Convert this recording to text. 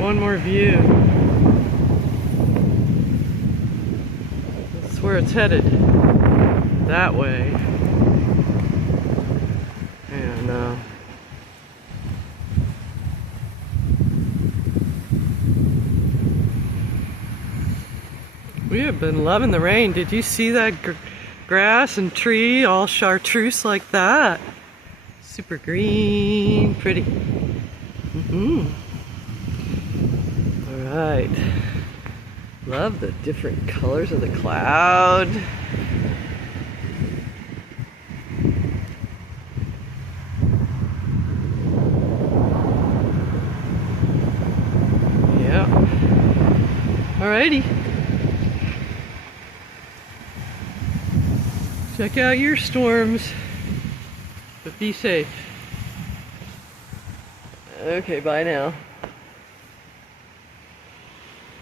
one more view. That's where it's headed. That way. And we have been loving the rain. Did you see that grass and tree all chartreuse like that? Super green, pretty. All right. Love the different colors of the cloud. Yeah. Alrighty. Check out your storms, but be safe. Okay, bye now.